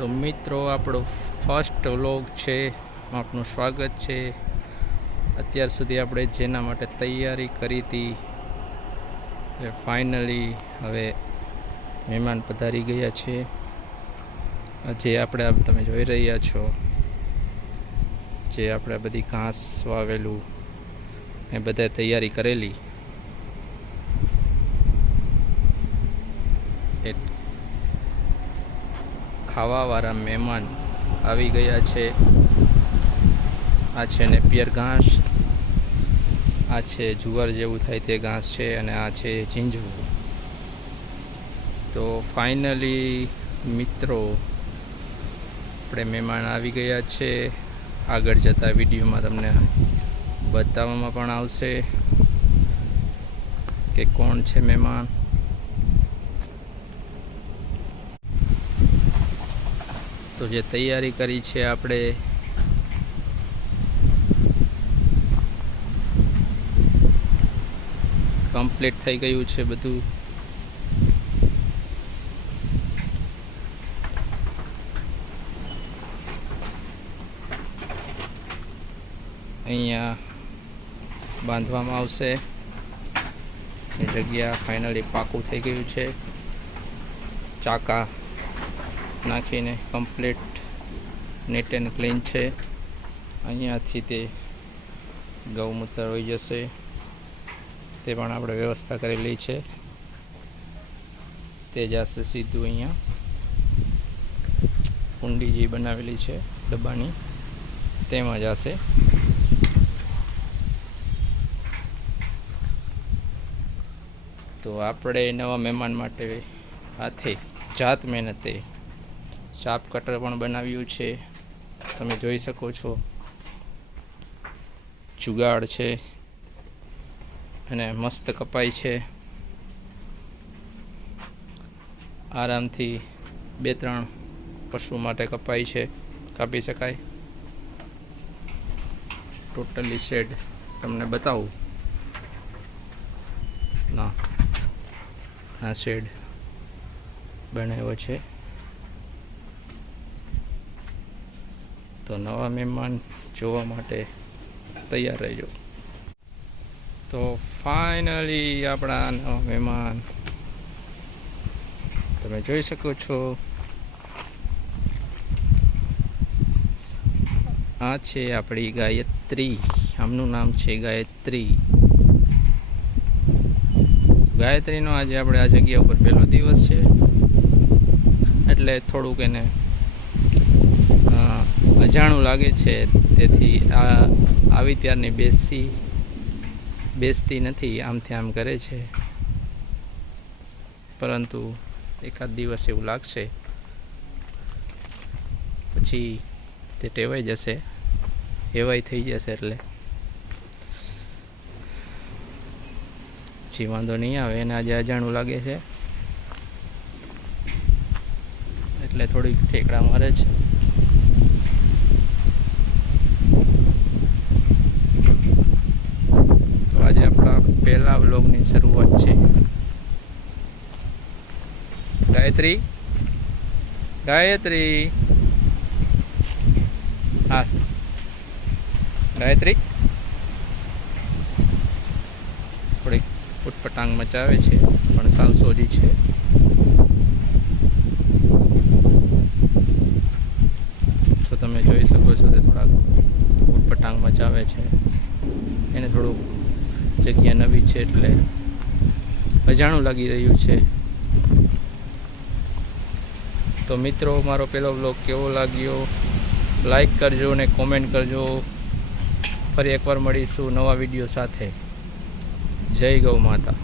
તો મિત્રો આપણો ફર્સ્ટ વ્લોગ છે, આપનું સ્વાગત છે। અત્યાર સુધી આપણે જેના માટે તૈયારી કરી હતી એ ફાઇનલી હવે મહેમાન પધારી ગયા છે। જે આપણે તમે જોઈ રહ્યા છો, જે આપણે બધી ઘાસ વાવેલું એ બધા તૈયારી કરેલી એ ખાવાવાળા મહેમાન આવી ગયા છે। આ છે નેપિયર ઘાસ, આ છે જુવાર જેવું થાય તે ઘાસ છે, અને આ છે ઝીંઝવું। તો ફાઇનલી મિત્રો આપણે મહેમાન આવી ગયા છે। આગળ જતા વિડીયોમાં તમને બતાવવામાં પણ આવશે કે કોણ છે મહેમાન। તો જે તૈયારી કરી છે આપણે કમ્પ્લીટ થઈ ગયું છે બધું। અહીંયા બાંધવામાં આવશે, એ જગ્યા ફાઇનલી પાકું થઈ ગયું છે। ચાકા નાખીને કમ્પ્લીટ નીટ એન્ડ ક્લીન છે। અહીંયાથી તે ગૌમૂત્ર હોઈ જશે, તે પણ આપણે વ્યવસ્થા કરેલી છે। તે જશે સીધું અહીંયા કુંડી જે બનાવેલી છે ડબ્બાની, તેમાં જશે। તો આપણે નવા મહેમાન માટે હાથે જાત મહેનતે શાર્પ કટર પણ બનાવ્યું છે, તમે જોઈ શકો છો। જુગાડ છે અને મસ્ત કપાઈ છે, આરામથી 2-3 પશુ માટે કપાઈ છે, કાપી શકાય। ટોટલી શેડ તમને બતાવું ના, આ શેડ બનાવ્યો છે। તો નવા મહેમાન જોવા માટે તૈયાર રહેજો। તો ફાઇનલી આપણા નવા મહેમાન તમે જોઈ શકો છો, આ છે આપણી ગાયત્રી। આમનું નામ છે ગાયત્રી। ગાયત્રીનો આજે આપણે આ જગ્યા ઉપર પહેલો દિવસ છે, એટલે થોડુંક એને અજાણું લાગે છે। તેથી આવી ત્યારની બેસતી નથી, આમથી આમ કરે છે, પરંતુ એકાદ દિવસ એવું લાગશે, પછી તે ટેવાઈ જશે, એવાય થઈ જશે, એટલે પછી વાંધો નહીં આવે। એને આજે અજાણું લાગે છે એટલે થોડીક ઠેકડા મારે છે। તો આજે આપણા પહેલા વ્લોગની શરૂઆત છે। ગાયત્રી, ગાયત્રી, હા ગાયત્રી થોડીક ઉટપટાંગ મચાવે છે, પણ સાવ સોજી છે। તો તમે જોઈ શકો છો તે થોડાક ઉટપટાંગ મચાવે છે, એને થોડુંક જગ્યા નવી છે એટલે અજાણું લાગી રહ્યું છે। તો મિત્રો મારો પહેલો વ્લોગ કેવો લાગ્યો લાઈક કરજો અને કોમેન્ટ કરજો। ફરી એકવાર મળીશું નવા વિડીયો સાથે। જય ગૌ માતા।